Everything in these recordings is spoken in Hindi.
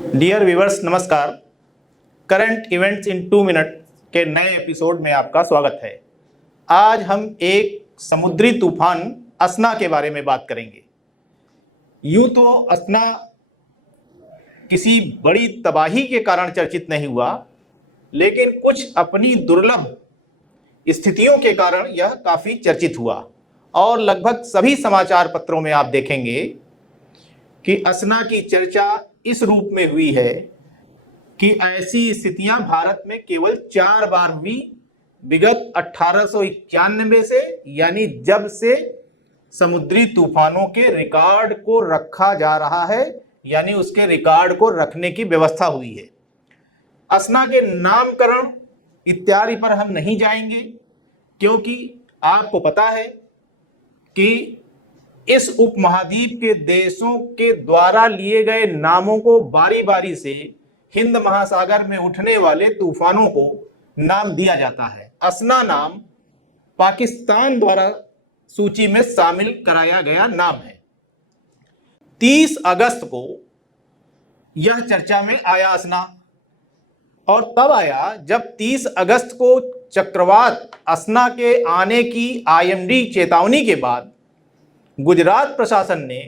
डियर व्यूवर्स, नमस्कार। करंट इवेंट्स इन 2 मिनट के नए एपिसोड में आपका स्वागत है। आज हम एक समुद्री तूफान असना के बारे में बात करेंगे। यूं तो असना किसी बड़ी तबाही के कारण चर्चित नहीं हुआ, लेकिन कुछ अपनी दुर्लभ स्थितियों के कारण यह काफी चर्चित हुआ और लगभग सभी समाचार पत्रों में आप देखेंगे कि असना की चर्चा इस रूप में हुई है कि ऐसी स्थितियां भारत में केवल 4 बार हुई विगत 1891 से, यानी जब से समुद्री तूफानों के रिकॉर्ड को रखा जा रहा है, यानी उसके रिकॉर्ड को रखने की व्यवस्था हुई है। असना के नामकरण इत्यादि पर हम नहीं जाएंगे, क्योंकि आपको पता है कि इस उपमहाद्वीप के देशों के द्वारा लिए गए नामों को बारी बारी से हिंद महासागर में उठने वाले तूफानों को नाम दिया जाता है। असना नाम पाकिस्तान द्वारा सूची में शामिल कराया गया नाम है। 30 अगस्त को यह चर्चा में आया असना, और तब आया जब 30 अगस्त को चक्रवात असना के आने की आईएमडी चेतावनी के बाद गुजरात प्रशासन ने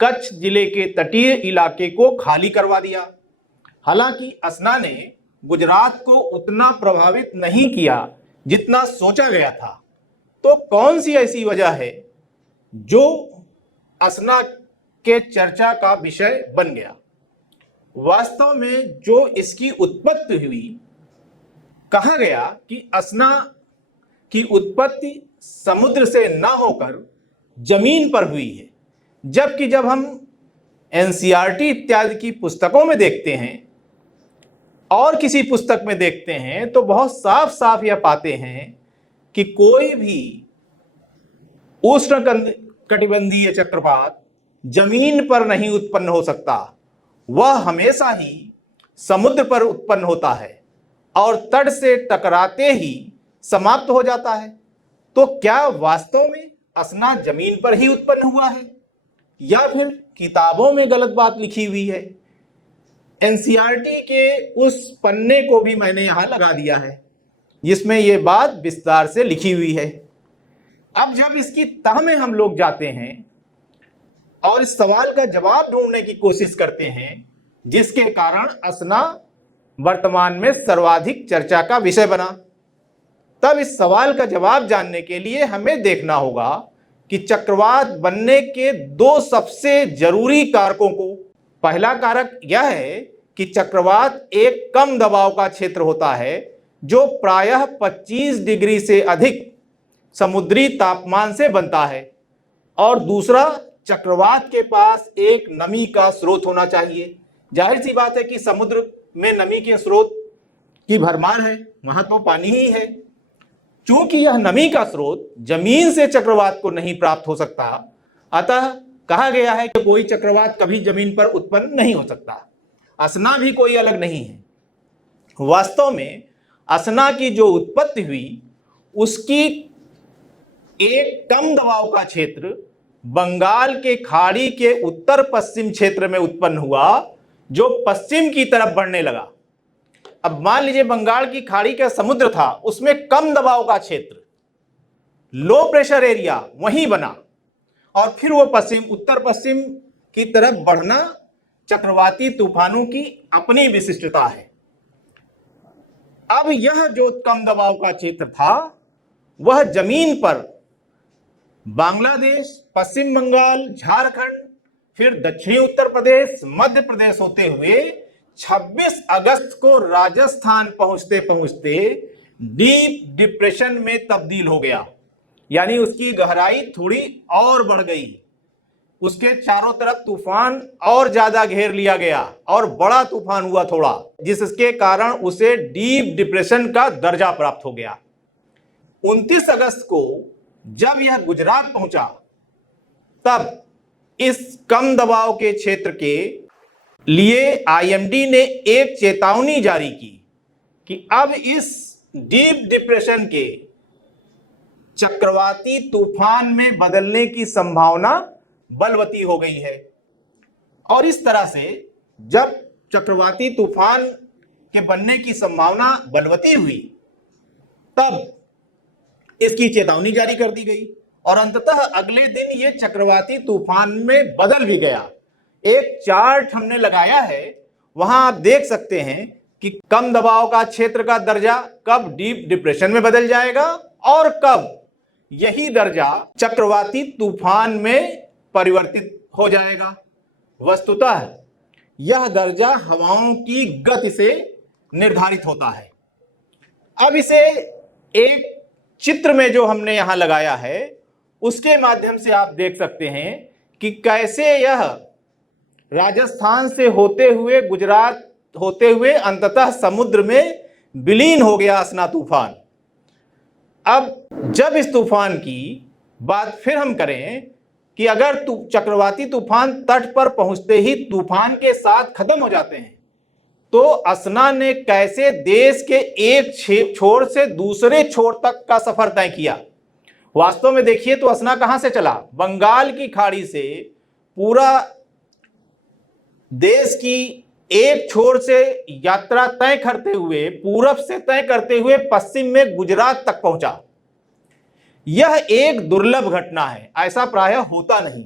कच्छ जिले के तटीय इलाके को खाली करवा दिया। हालांकि असना ने गुजरात को उतना प्रभावित नहीं किया जितना सोचा गया था। तो कौन सी ऐसी वजह है जो असना के चर्चा का विषय बन गया? वास्तव में जो इसकी उत्पत्ति हुई, कहा गया कि असना की उत्पत्ति समुद्र से न होकर जमीन पर हुई है, जबकि जब हम एनसीईआरटी इत्यादि की पुस्तकों में देखते हैं और किसी पुस्तक में देखते हैं तो बहुत साफ साफ यह पाते हैं कि कोई भी उष्णकटिबंधीय चक्रवात जमीन पर नहीं उत्पन्न हो सकता। वह हमेशा ही समुद्र पर उत्पन्न होता है और तट से टकराते ही समाप्त हो जाता है। तो क्या वास्तव में असना जमीन पर ही उत्पन्न हुआ है, या फिर किताबों में गलत बात लिखी हुई है? एनसीईआरटी के उस पन्ने को भी मैंने यहां लगा दिया है जिसमें यह बात विस्तार से लिखी हुई है। अब जब इसकी तह में हम लोग जाते हैं और इस सवाल का जवाब ढूंढने की कोशिश करते हैं, जिसके कारण असना वर्तमान में सर्वाधिक चर्चा का विषय बना, तब इस सवाल का जवाब जानने के लिए हमें देखना होगा कि चक्रवात बनने के 2 सबसे जरूरी कारकों को। पहला कारक यह है कि चक्रवात एक कम दबाव का क्षेत्र होता है जो प्रायः 25 डिग्री से अधिक समुद्री तापमान से बनता है, और दूसरा, चक्रवात के पास एक नमी का स्रोत होना चाहिए। जाहिर सी बात है कि समुद्र में नमी के स्रोत की भरमार है, वहां तो पानी ही है। चूंकि यह नमी का स्रोत जमीन से चक्रवात को नहीं प्राप्त हो सकता, अतः कहा गया है कि कोई चक्रवात कभी जमीन पर उत्पन्न नहीं हो सकता। असना भी कोई अलग नहीं है। वास्तव में असना की जो उत्पत्ति हुई, उसकी एक कम दबाव का क्षेत्र बंगाल के खाड़ी के उत्तर पश्चिम क्षेत्र में उत्पन्न हुआ, जो पश्चिम की तरफ बढ़ने लगा। अब मान लीजिए बंगाल की खाड़ी का समुद्र था, उसमें कम दबाव का क्षेत्र, लो प्रेशर एरिया वहीं बना, और फिर वो उत्तर पश्चिम की तरफ बढ़ना चक्रवाती तूफानों की अपनी विशिष्टता है। अब यह जो कम दबाव का क्षेत्र था, वह जमीन पर बांग्लादेश, पश्चिम बंगाल, झारखंड, फिर दक्षिणी उत्तर प्रदेश, मध्य प्रदेश होते हुए 26 अगस्त को राजस्थान पहुंचते पहुंचते डीप डिप्रेशन में तब्दील हो गया, यानी उसकी गहराई थोड़ी और बढ़ गई। उसके चारों तरफ तूफान और ज्यादा घेर लिया गया और बड़ा तूफान हुआ थोड़ा, जिसके कारण उसे डीप डिप्रेशन का दर्जा प्राप्त हो गया। 29 अगस्त को जब यह गुजरात पहुंचा, तब इस कम दबाव के क्षेत्र के लिए आईएमडी ने एक चेतावनी जारी की कि अब इस डीप डिप्रेशन के चक्रवाती तूफान में बदलने की संभावना बलवती हो गई है। और इस तरह से जब चक्रवाती तूफान के बनने की संभावना बलवती हुई, तब इसकी चेतावनी जारी कर दी गई और अंततः अगले दिन ये चक्रवाती तूफान में बदल भी गया। एक चार्ट हमने लगाया है, वहां आप देख सकते हैं कि कम दबाव का क्षेत्र का दर्जा कब डीप डिप्रेशन में बदल जाएगा और कब यही दर्जा चक्रवाती तूफान में परिवर्तित हो जाएगा। वस्तुतः यह दर्जा हवाओं की गति से निर्धारित होता है। अब इसे एक चित्र में जो हमने यहां लगाया है उसके माध्यम से आप देख सकते हैं कि कैसे यह राजस्थान से होते हुए गुजरात होते हुए अंततः समुद्र में विलीन हो गया असना तूफान। अब जब इस तूफान की बात फिर हम करें कि अगर चक्रवाती तूफान तट पर पहुंचते ही तूफान के साथ खत्म हो जाते हैं, तो असना ने कैसे देश के एक छोर से दूसरे छोर तक का सफर तय किया। वास्तव में देखिए तो असना कहां से चला, बंगाल की खाड़ी से पूरा देश की एक छोर से यात्रा तय करते हुए पूरब से तय करते हुए पश्चिम में गुजरात तक पहुंचा। यह एक दुर्लभ घटना है, ऐसा प्रायः होता नहीं।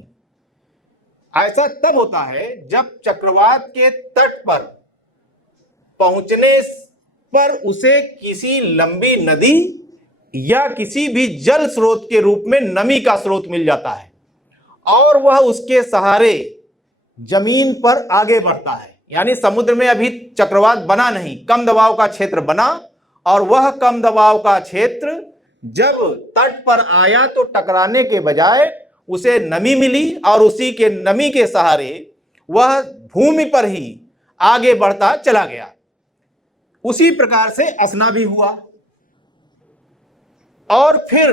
ऐसा तब होता है जब चक्रवात के तट पर पहुंचने पर उसे किसी लंबी नदी या किसी भी जल स्रोत के रूप में नमी का स्रोत मिल जाता है और वह उसके सहारे जमीन पर आगे बढ़ता है। यानी समुद्र में अभी चक्रवात बना नहीं, कम दबाव का क्षेत्र बना और वह कम दबाव का क्षेत्र जब तट पर आया तो टकराने के बजाय उसे नमी मिली और उसी के नमी के सहारे वह भूमि पर ही आगे बढ़ता चला गया। उसी प्रकार से असना भी हुआ और फिर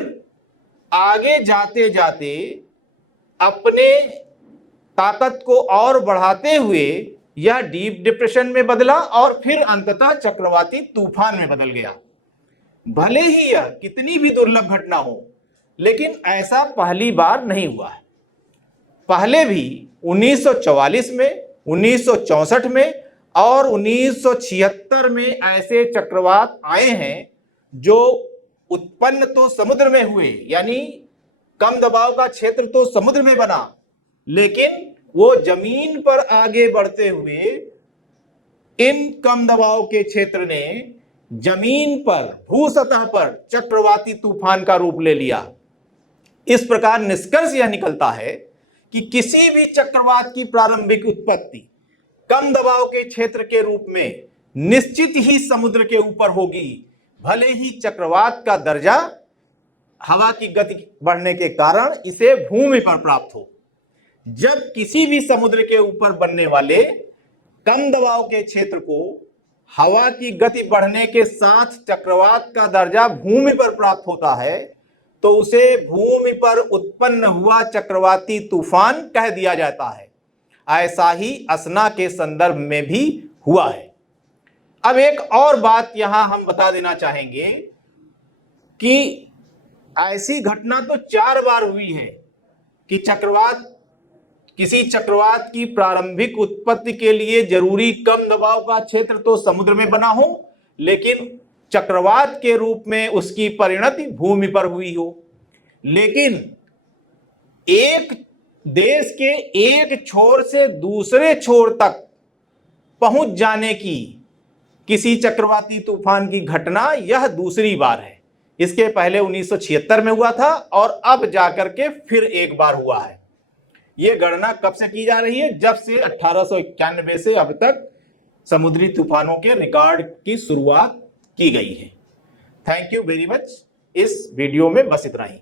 आगे जाते जाते अपने ताकत को और बढ़ाते हुए यह डीप डिप्रेशन में बदला और फिर अंततः चक्रवाती तूफान में बदल गया। भले ही यह कितनी भी दुर्लभ घटना हो, लेकिन ऐसा पहली बार नहीं हुआ है। पहले भी 1944 में, 1964 में और 1976 में ऐसे चक्रवात आए हैं जो उत्पन्न तो समुद्र में हुए, यानी कम दबाव का क्षेत्र तो समुद्र में बना, लेकिन वो जमीन पर आगे बढ़ते हुए इन कम दबाव के क्षेत्र ने जमीन पर भू सतह पर चक्रवाती तूफान का रूप ले लिया। इस प्रकार निष्कर्ष यह निकलता है कि किसी भी चक्रवात की प्रारंभिक उत्पत्ति कम दबाव के क्षेत्र के रूप में निश्चित ही समुद्र के ऊपर होगी, भले ही चक्रवात का दर्जा हवा की गति बढ़ने के कारण इसे भूमि पर प्राप्त हो। जब किसी भी समुद्र के ऊपर बनने वाले कम दबाव के क्षेत्र को हवा की गति बढ़ने के साथ चक्रवात का दर्जा भूमि पर प्राप्त होता है तो उसे भूमि पर उत्पन्न हुआ चक्रवाती तूफान कह दिया जाता है। ऐसा ही असना के संदर्भ में भी हुआ है। अब एक और बात यहां हम बता देना चाहेंगे कि ऐसी घटना तो 4 बार हुई है कि किसी चक्रवात की प्रारंभिक उत्पत्ति के लिए जरूरी कम दबाव का क्षेत्र तो समुद्र में बना हो, लेकिन चक्रवात के रूप में उसकी परिणति भूमि पर हुई हो। लेकिन एक देश के एक छोर से दूसरे छोर तक पहुंच जाने की किसी चक्रवाती तूफान की घटना यह दूसरी बार है। इसके पहले 1976 में हुआ था और अब जाकर के फिर एक बार हुआ है। यह गणना कब से की जा रही है? जब से 1891 से अब तक समुद्री तूफानों के रिकॉर्ड की शुरुआत की गई है। Thank you very much. इस वीडियो में बस इतना ही।